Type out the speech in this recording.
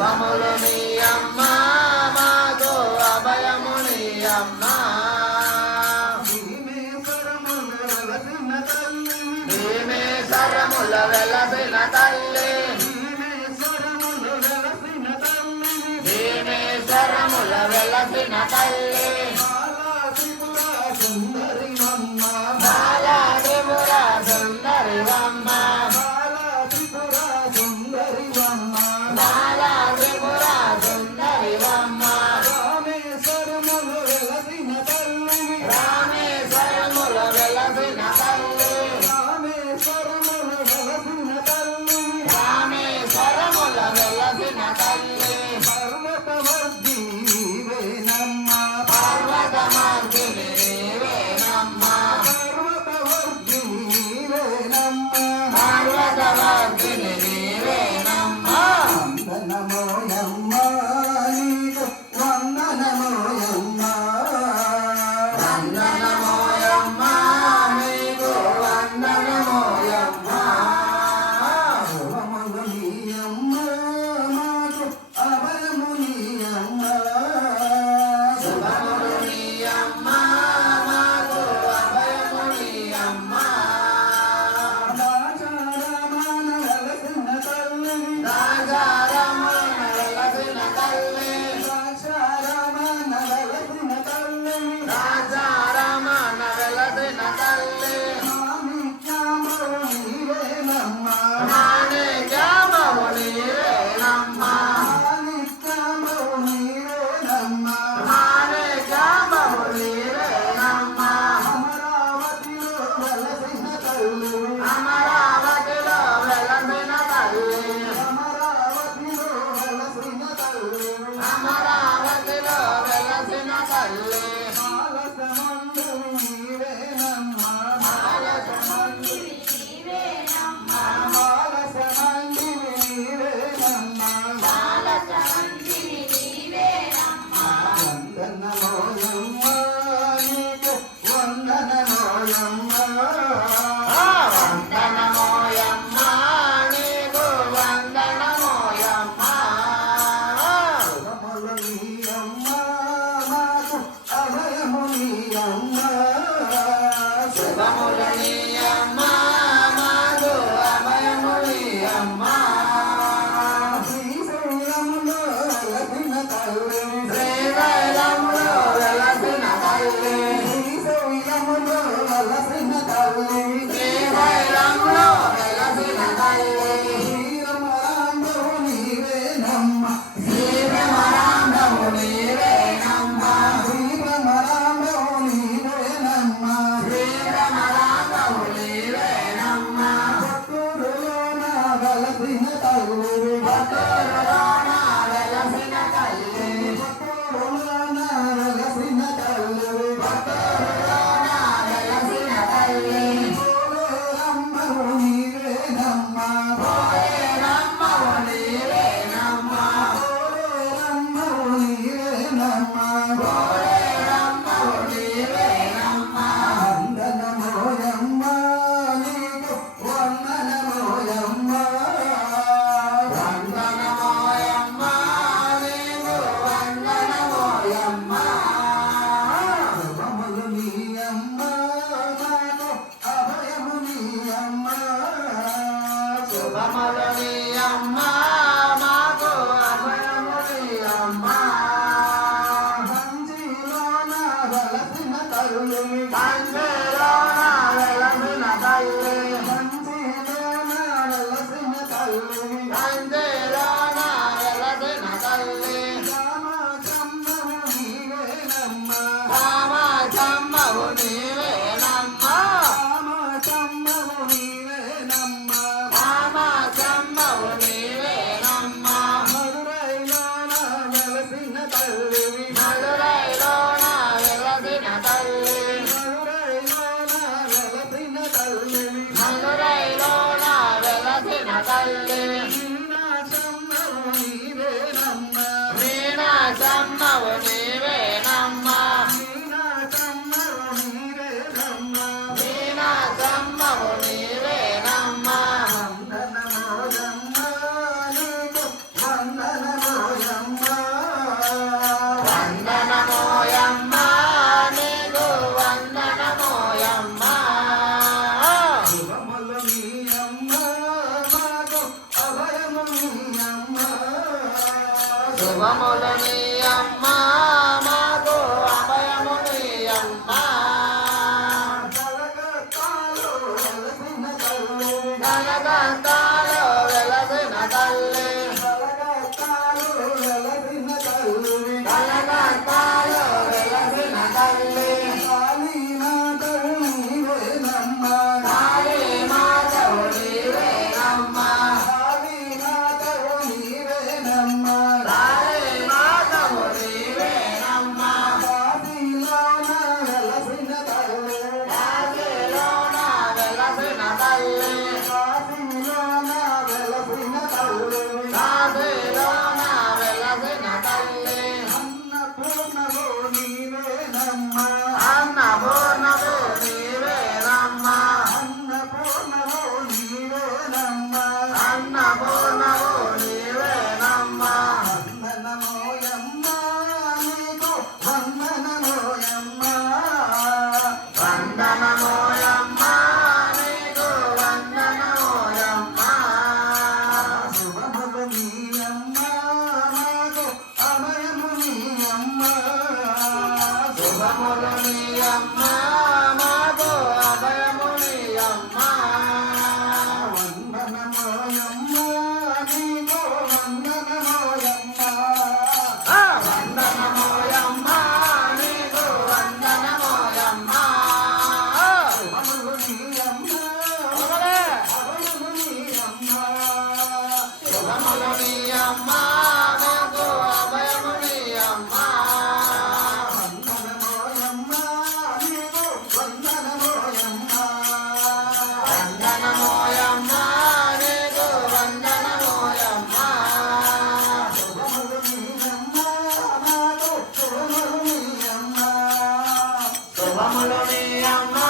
శుభములు నీ అమ్మ మాకు అభయము నీ అమ్మ భీమే సరముల వెలసిన తల్లి. భీమే సరముల వెలసిన తల్లి. amar శుభములని అమ్మ మాకు అభయముని అమ్మ. సంజీవన వెలసిన తరుణి నమో నమో నీవేనమ్మా వందనమోయమ్మ. నీకు వందనమోయమ్మ. వందనమోయమ్మ నీకు వందనమోయమ్మ శుభములు నీయమ్మ నాకు అభయము నీయమ్మ శుభములు నీయమ్మ. colonia más.